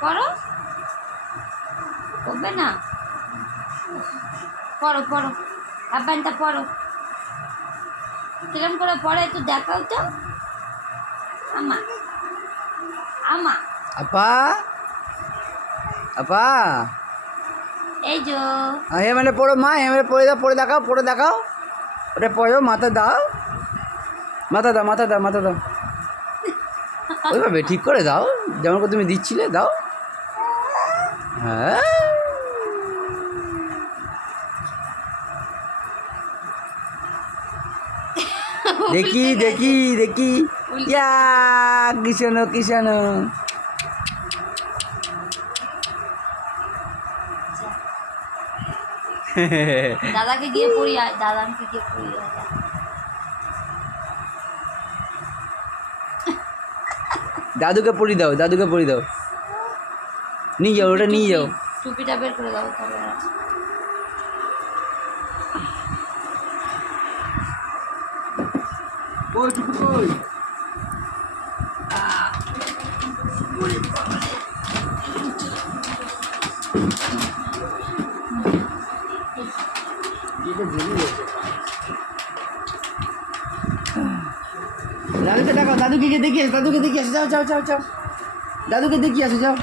পড়ো করবে না? পড়ো পড়ো। হাফ প্যান্টটা পড়ো। কিরম করে পড়ে একটু দেখাও তো। আমা আমা। আপা আপা। এই যো। হেমেলে পড়ো মা হেমেলে পড়ে দাও পড়ে দেখাও পড়ে দেখাও। ওটা পড়ো মাথা দাও। মাথা দাও মাথা দাও মাথা দাও। ওইভাবে ঠিক করে দাও। যেমন করে তুমি দিচ্ছিলে দাও। হ্যাঁ? দেখি দেখি দেখি। ইয়া কিষানো কিষানো। দাদাকে গিয়ে পড়ি আয় দাদাকে গিয়ে পড়ি আয় দাদুকে পড়ি দাও দাদুকে পড়ি দাও। নিয়ে যাও ওটা নিয়ে যাও। টুপিটা বের করে দাও তাহলে। দাদুকে দেখো দাদুকে গিয়ে দেখি আসো, দাদুকে দেখি আসো যাও যাও যাও যাও। দাদুকে দেখি আসো যাও।